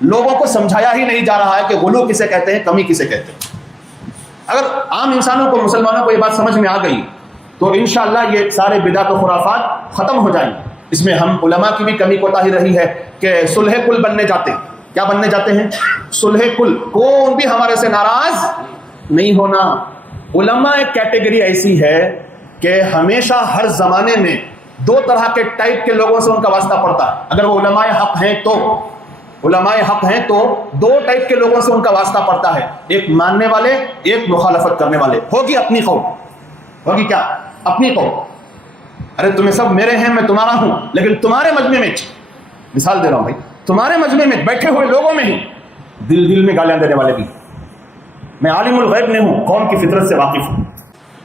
لوگوں کو سمجھایا ہی نہیں جا رہا ہے کہ غلو کسے کہتے ہیں, کمی کسے کہتے ہیں. اگر عام انسانوں کو, مسلمانوں کو یہ بات سمجھ میں آ گئی تو انشاءاللہ یہ سارے بدعت و خرافات ختم ہو جائیں. اس میں ہم علماء کی بھی کمی کوتاہی رہی ہے کہ صلح کل بننے جاتے. کیا بننے جاتے ہیں؟ صلح کل. کون بھی ہمارے سے ناراض نہیں ہونا. علماء ایک کیٹیگری ایسی ہے کہ ہمیشہ ہر زمانے میں دو طرح کے ٹائپ کے لوگوں سے ان کا واسطہ پڑتا ہے. اگر وہ علماء حق ہیں تو, علماء حق ہیں تو دو ٹائپ کے لوگوں سے ان کا واسطہ پڑتا ہے, ایک ماننے والے, ایک مخالفت کرنے والے. ہوگی اپنی قوم, ہوگی کیا اپنی قوم. ارے تمہیں سب میرے ہیں, میں تمہارا ہوں, لیکن تمہارے مجمع میں, مثال دے رہا ہوں بھائی, تمہارے مجمع میں بیٹھے ہوئے لوگوں میں ہی دل میں گالیاں دینے والے بھی. میں عالم الغیب نہیں ہوں, قوم کی فطرت سے واقف ہوں.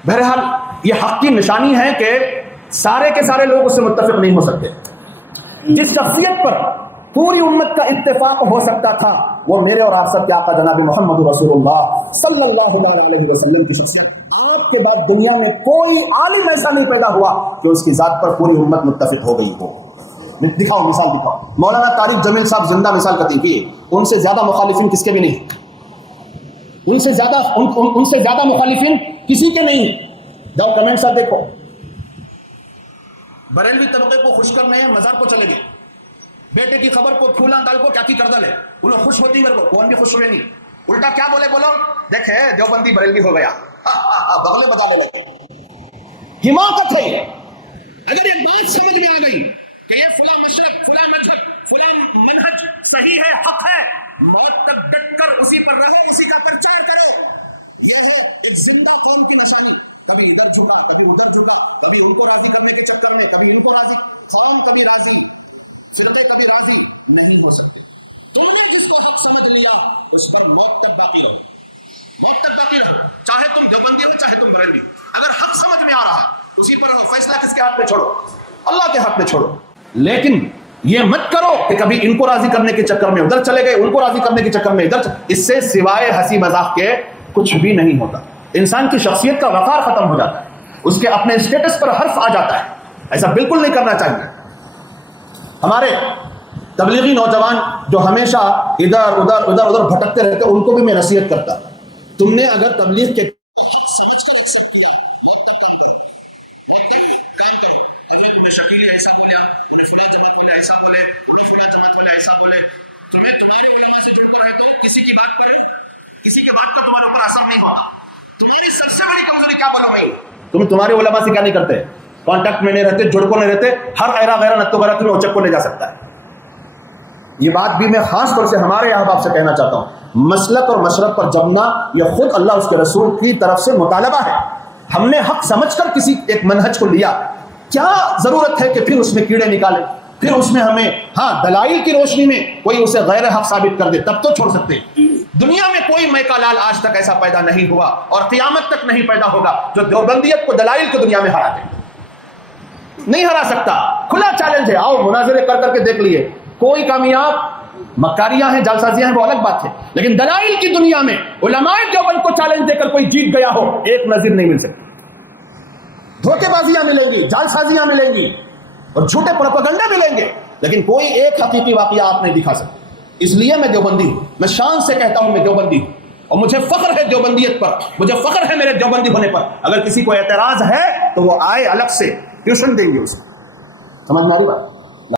بہرحال یہ حق کی نشانی ہے کہ سارے کے سارے لوگ اس سے متفق نہیں ہو سکتے. جس شخصیت پر پوری امت کا اتفاق ہو سکتا تھا وہ میرے اور آپ سب کے آقا جناب محمد رسول اللہ صلی اللہ علیہ وسلم کی شخصیت. آپ کے بعد دنیا میں کوئی عالم ایسا نہیں پیدا ہوا کہ اس کی ذات پر پوری امت متفق ہو گئی ہو. دکھاؤ, مثال دکھاؤ. مولانا طارق جمیل صاحب زندہ مثال قطعی کیے, ان سے زیادہ مخالفین کس کے بھی نہیں, ان سے زیادہ مخالفین کسی کے نہیں. جاؤ کمنٹ ساتھ دیکھو. بریلوی طبقے کو خوش کرنے ہیں, مزار کو چلے گئے. بیٹے کی خبر کو پھولا ڈال کو کیا کی کر ڈالے, وہ لوگ خوش ہوتی میرے کو, کون بھی خوش ہوئے نہیں. الٹا کیا بولے, بولو دیکھے دیوبندی بریلوی ہو گیا, بغلے بجانے لگے. حماقت ہے. اگر یہ بات سمجھ میں آ گئی کہ یہ فلاں مشرق, فلاں مذہب, فلاں منہج صحیح ہے, حق ہے, موت تک ڈٹ کر اسی پر رہو, اسی کا پرچار کرو. یہ ہے ایک زندہ قوم کی نشانی. کبھی ادھر جھکا, کبھی ادھر جھکا, کبھی ان کو راضی کرنے کے چکر میں, کبھی ان کو راضی. قوم کبھی راضی, فرقے کبھی راضی نہیں ہو سکتے. تم نے جس کو حق سمجھ لیا اس پر موت تک باقی رہو, موت تک باقی رہو. چاہے تم دیوبندی ہو, چاہے تم بریلوی, اگر حق سمجھ میں آ رہا ہے اسی پر رہو. فیصلہ کس کے ہاتھ میں چھوڑو, اللہ کے ہاتھ میں چھوڑو. لیکن یہ مت کرو کہ کبھی ان کو راضی کرنے کے چکر میں ادھر چلے گئے, ان کو راضی کرنے کے چکر میں ادھر. اس سے سوائے ہنسی مذاق کے کچھ بھی نہیں ہوتا. انسان کی شخصیت کا وقار ختم ہو جاتا ہے, اس کے اپنے اسٹیٹس پر حرف آ جاتا ہے. ایسا بالکل نہیں کرنا چاہیے. ہمارے تبلیغی نوجوان جو ہمیشہ ادھر ادھر ادھر ادھر بھٹکتے رہتے, ان کو بھی میں نصیحت کرتا, تم نے اگر تبلیغ کے تمہارے علماء سے کیا نہیں کرتے, کانٹیکٹ میں نہیں رہتے, جڑ کو نہیں رہتے, ہر ایرا غیرہ نتو غیرہ تمہیں اوچک کو لے جا سکتا ہے. یہ بات بھی میں خاص طور سے ہمارے یہاں آپ سے کہنا چاہتا ہوں. مسلک اور مشرق پر جمنا یہ خود اللہ اس کے رسول کی طرف سے مطالبہ ہے. ہم نے حق سمجھ کر کسی ایک منہج کو لیا, کیا ضرورت ہے کہ پھر اس میں کیڑے نکالے, پھر اس میں ہمیں دلائل کی روشنی میں کوئی اسے غیر حق ثابت کر دے تب تو چھوڑ سکتے. دنیا میں کوئی میکا لال آج تک ایسا پیدا نہیں ہوا اور قیامت تک نہیں پیدا ہوگا جو دیوبندیت کو دلائل کو دنیا میں ہرا دے. نہیں ہرا سکتا. کھلا چیلنج ہے, آؤ مناظرے کر کے دیکھ لیے. کوئی کامیاب, مکاریاں ہیں, جعلسازیاں ہیں, وہ الگ بات ہے, لیکن دلائل کی دنیا میں علماء دیوبند کو چیلنج دے کر کوئی جیت گیا ہو ایک نظیر نہیں مل سکتی. دھوکے بازیاں ملیں گی, جعلسازیاں ملیں گی اور جھوٹے پروپیگنڈے ملیں گے, لیکن کوئی ایک حقیقی واقعہ آپ نہیں دکھا سکتے. اس لیے میں دیوبندی ہوں, میں شان سے کہتا ہوں میں دیوبندی ہوں, اور مجھے فخر ہے دیوبندیت پر, مجھے فخر ہے میرے دیوبندی ہونے پر. اگر کسی کو اعتراض ہے تو وہ آئے, الگ سے ٹیوشن دیں گے اسے. سمجھ میں آ رہی بات؟